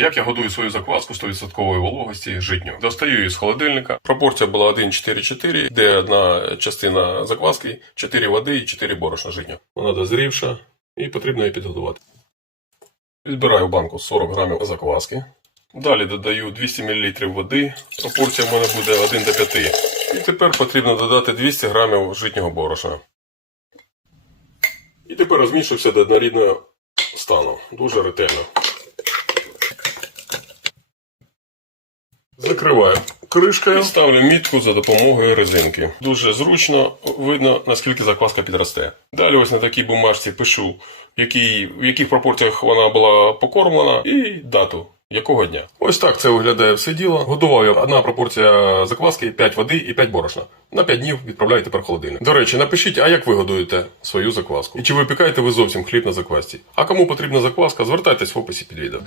Як я годую свою закваску 100% вологості житню? Достаю її з холодильника. Пропорція була 1,4,4, де одна частина закваски, 4 води і 4 борошна житню. Вона дозрівша і потрібно її підготувати. Відбираю банку 40 грамів закваски. Далі додаю 200 мл води. Пропорція в мене буде 1 до 5. І тепер потрібно додати 200 грамів житнього борошна. І тепер розмішую все до однорідного стану. Дуже ретельно. Закриваю кришкою ставлю мітку за допомогою резинки. Дуже зручно видно, наскільки закваска підросте. Далі ось на такій бумажці пишу, в, в яких пропорціях вона була покормлена, і дату. Якого дня? Ось так це виглядає все діло. Годував я одна пропорція закваски, 5 води і 5 борошна. На 5 днів відправляю тепер в холодильник. До речі, напишіть, а як ви годуєте свою закваску? І чи випікаєте ви зовсім хліб на заквасці? А кому потрібна закваска, звертайтесь в описі під відео.